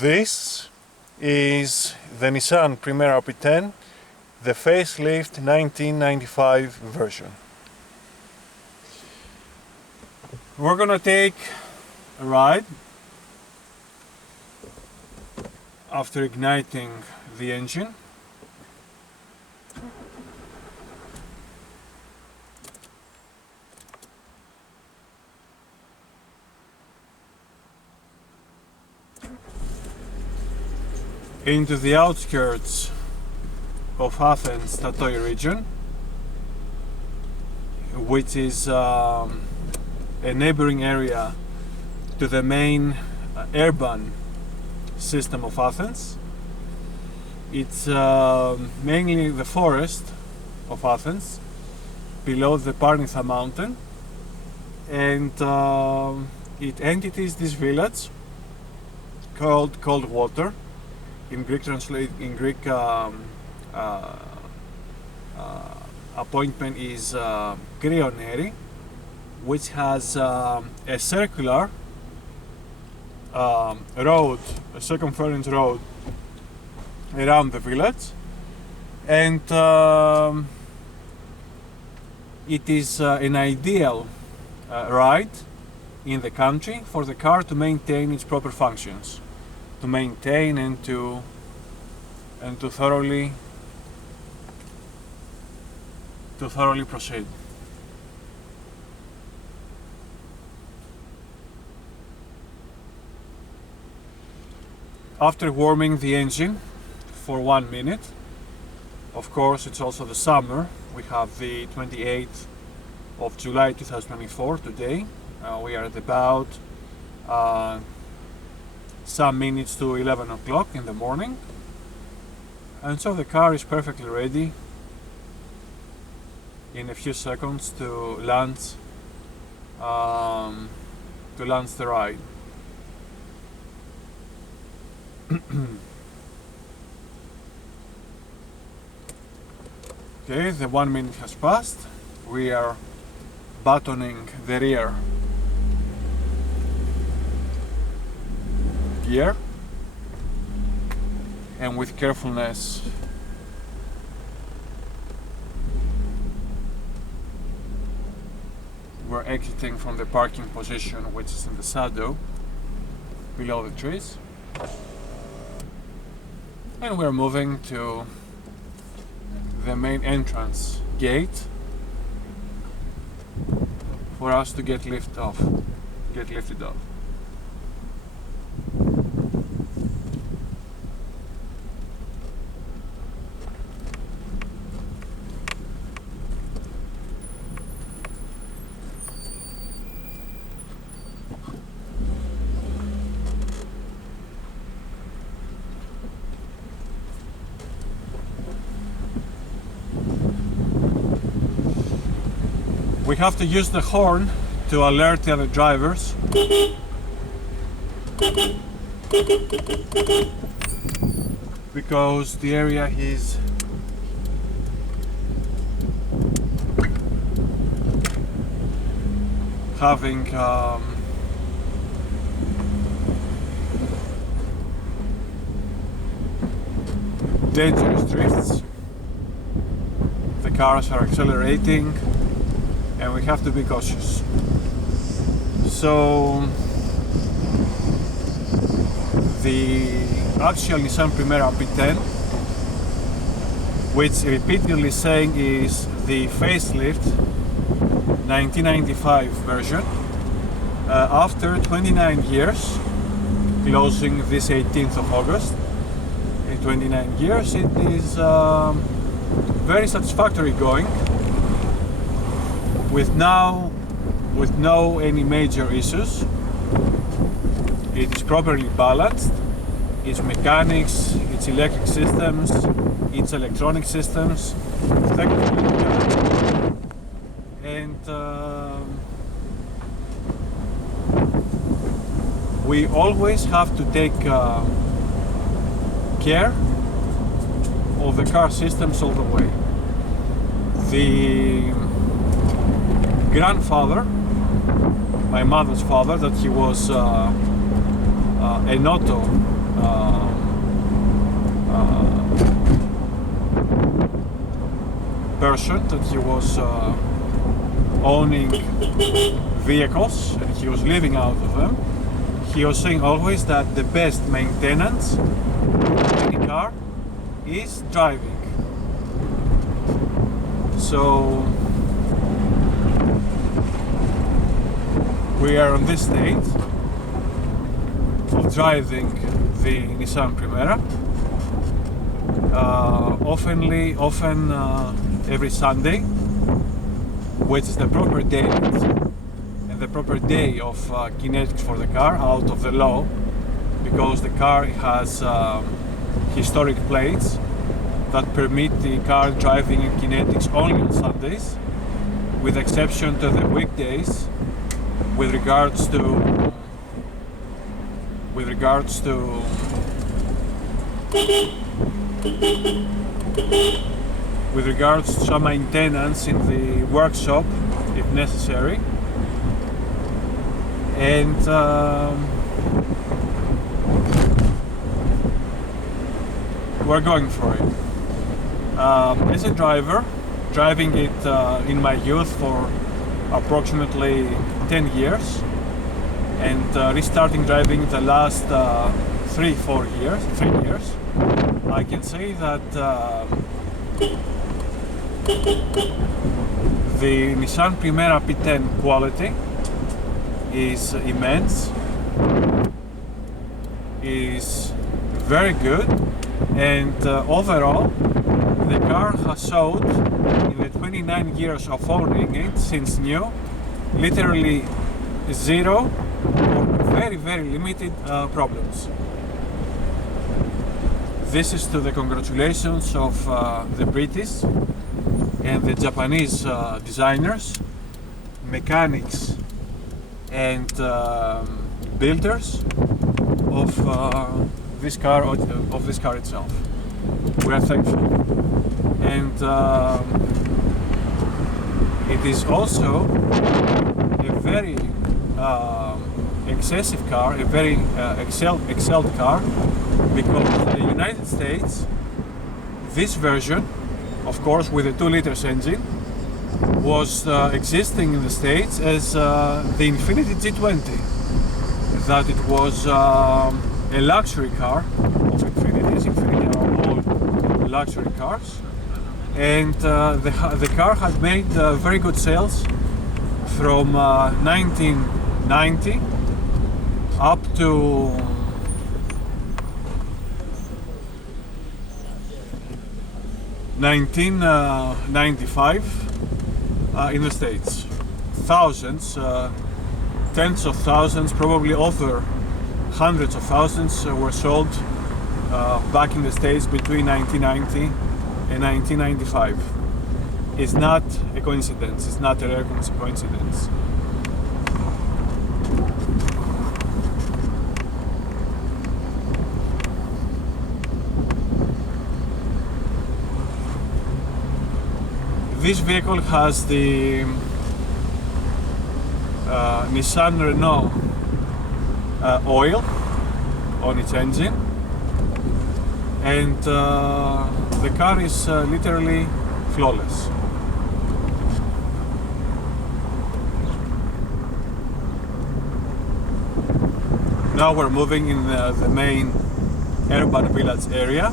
This is the Nissan Primera P10, the facelift 1995 version. We're gonna take a ride after igniting the engine. Into the outskirts of Athens, Tatoi region, which is a neighboring area to the main urban system of Athens. It's mainly the forest of Athens below the Parnitha mountain, and it entities this village called Cold Water. In Greek appointment is Krioneri, which has a circular road, a circumference road around the village, and it is an ideal ride in the country for the car to maintain its proper functions, to maintain and to thoroughly proceed. After warming the engine for 1 minute, of course it's also the summer, we have the 28th of July 2024 today. We are at about some minutes to 11 o'clock in the morning, and so the car is perfectly ready in a few seconds to launch the ride. Okay, the 1 minute has passed. We are buttoning the rear gear, and with carefulness we're exiting from the parking position, which is in the shadow below the trees, and we're moving to the main entrance gate for us to get lifted off. We have to use the horn to alert the other drivers. Because the area is having dangerous drifts. The cars are accelerating, and we have to be cautious. So the actual Nissan Primera P10, which repeatedly saying is the facelift 1995 version, after 29 years, closing this 18th of August, in 29 years, it is very satisfactory going, with no any major issues. It is properly balanced, its mechanics, its electric systems, its electronic systems, and we always have to take care of the car systems all the way. The grandfather, my mother's father, that he was an auto person, that he was owning vehicles and he was living out of them. He was saying always that the best maintenance of any car is driving. So we are on this stage of driving the Nissan Primera. Often every Sunday, which is the proper date and the proper day of kinetics for the car, out of the law, because the car has historic plates that permit the car driving in kinetics only on Sundays, with exception to the weekdays, with regards to some maintenance in the workshop if necessary. And we're going for it. As a driver, driving it in my youth for approximately 10 years, and restarting driving the last 3 years, I can say that the Nissan Primera P10 quality is immense, is very good, and overall the car has showed in the 29 years of owning it since new literally zero or very limited problems. This is to the congratulations of the British and the Japanese designers, mechanics and builders of this car itself. We are thankful, and it is also a very excessive car, a very excelled car, because in the United States, this version, of course with a 2 liters engine, was existing in the States as the Infiniti G20. That it was a luxury car of Infinitis. Infiniti are all luxury cars, and the car had made very good sales from 1990 up to 1995 in the States. Thousands, tens of thousands, probably over hundreds of thousands were sold back in the States between 1990 and 1995. It's not a coincidence, it's not a rare coincidence. This vehicle has the Nissan Renault oil on its engine, and the car is literally flawless. Now we're moving in the main urban village area.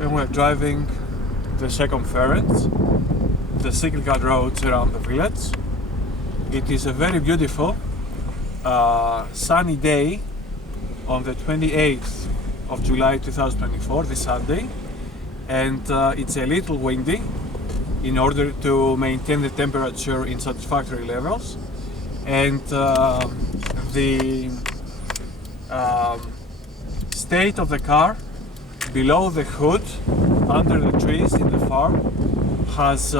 And we're driving the circumference, the cyclical roads around the village. It is a very beautiful sunny day on the 28th of July 2024, this Sunday, and it's a little windy in order to maintain the temperature in satisfactory levels, and the state of the car below the hood, under the trees in the farm, has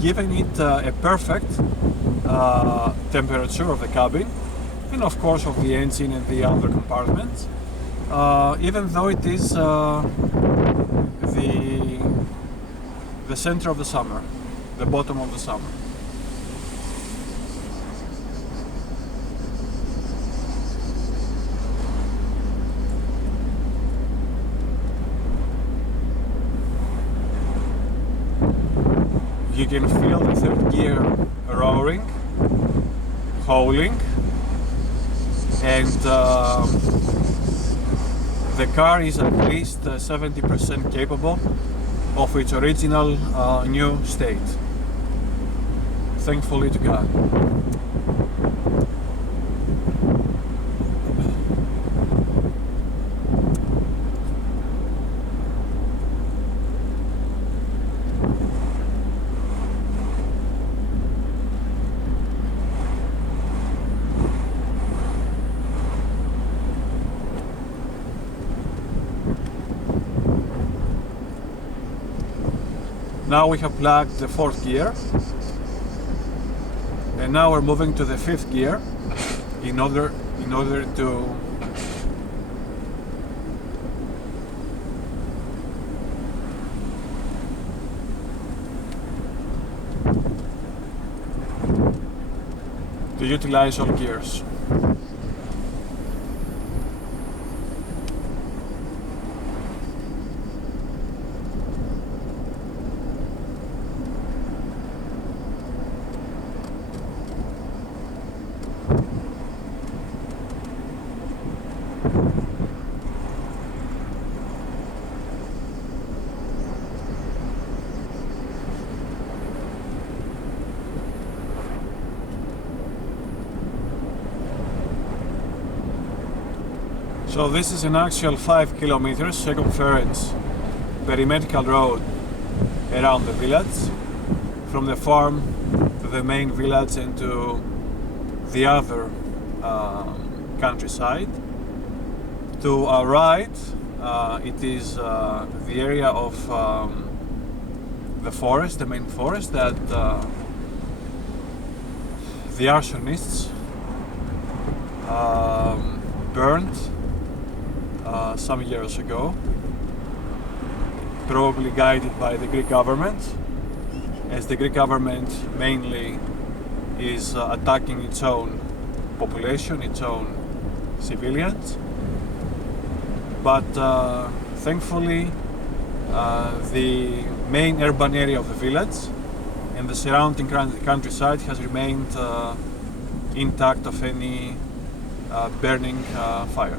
given it a perfect temperature of the cabin, and of course of the engine and the other compartments, even though it is the center of the summer, the bottom of the summer. You can feel the third gear roaring, howling, and the car is at least 70% capable of its original new state. Thankfully to God. Now we have plugged the fourth gear, and now we're moving to the fifth gear in order to utilize all gears. So this is an actual 5 kilometers circumference perimetrical road around the village, from the farm to the main village and to the other countryside. To our right, it is the area of the forest, the main forest that the arsonists burned some years ago, probably guided by the Greek government, as the Greek government mainly is attacking its own population, its own civilians. But thankfully the main urban area of the village and the surrounding countryside has remained intact of any burning fire.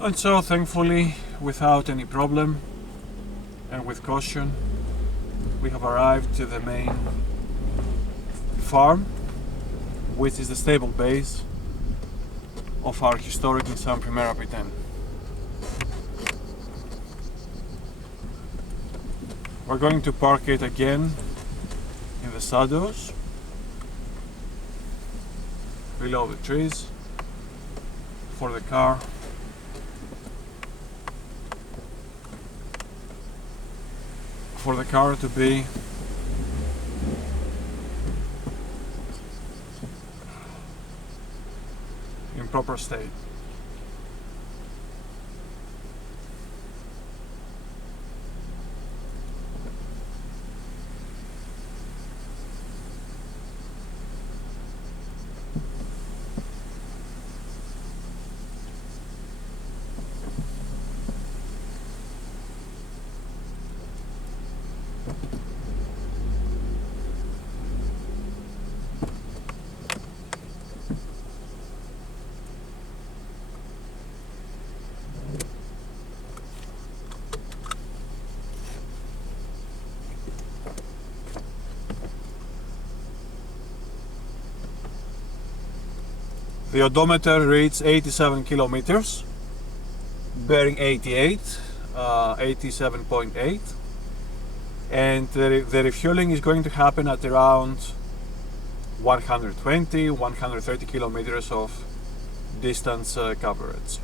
And so, thankfully, without any problem and with caution, we have arrived to the main farm, which is the stable base of our historic Nissan Primera P10. We're going to park it again in the shadows below the trees for the car to be in proper state. The odometer reads 87 kilometers, bearing 87.8, and the refueling is going to happen at around 120-130 kilometers of distance coverage.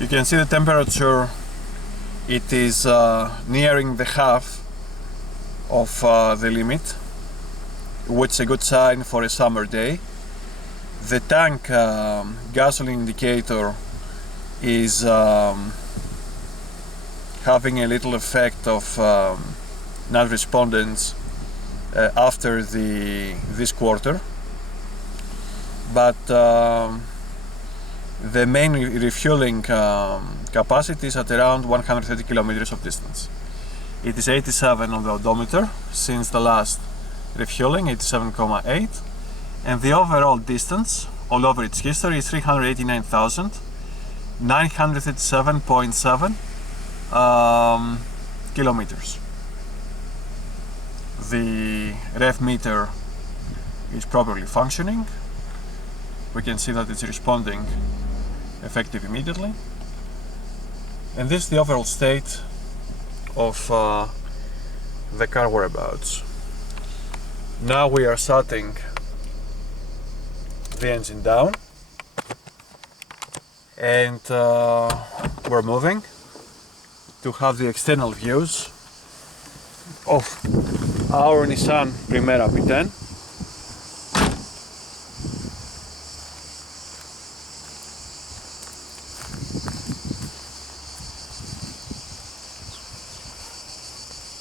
You can see the temperature, it is nearing the half of the limit, which is a good sign for a summer day. The tank gasoline indicator is having a little effect of non-respondence after this quarter, but the main refueling capacity is at around 130 kilometers of distance. It is 87 on the odometer since the last refueling, 87.8, and the overall distance all over its history is 389,937.7 kilometers. The rev meter is properly functioning. We can see that it's responding effective immediately, and this is the overall state of the car whereabouts. Now we are shutting the engine down, and we're moving to have the external views of our Nissan Primera P10.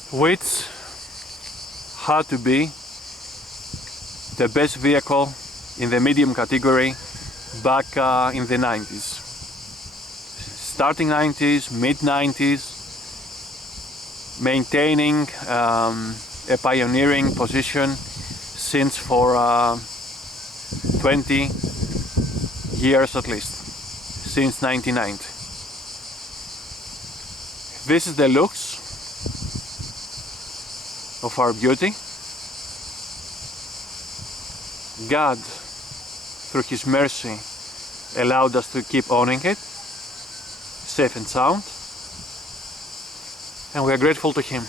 Which had to be the best vehicle in the medium category back in the 90s. Starting 90s, mid 90s, maintaining a pioneering position since for 20 years at least, since 1990. This is the looks of our beauty. God, through His mercy, allowed us to keep owning it, safe and sound, and we are grateful to Him.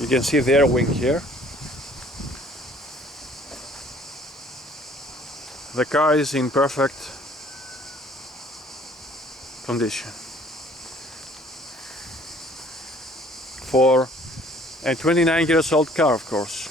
You can see the air wing here. The car is in perfect condition for a 29 years old car, of course.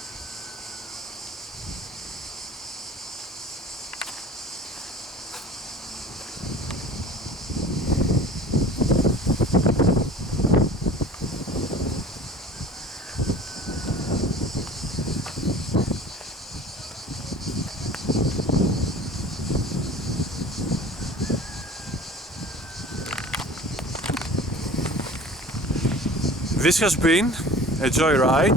This has been a joyride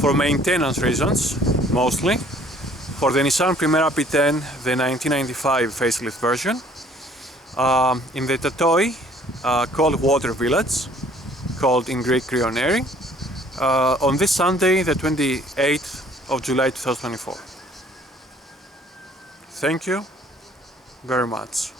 for maintenance reasons, mostly, for the Nissan Primera P10, the 1995 facelift version, in the Tatoi cold water village, called in Greek Krioneri, on this Sunday, the 28th of July 2024. Thank you very much.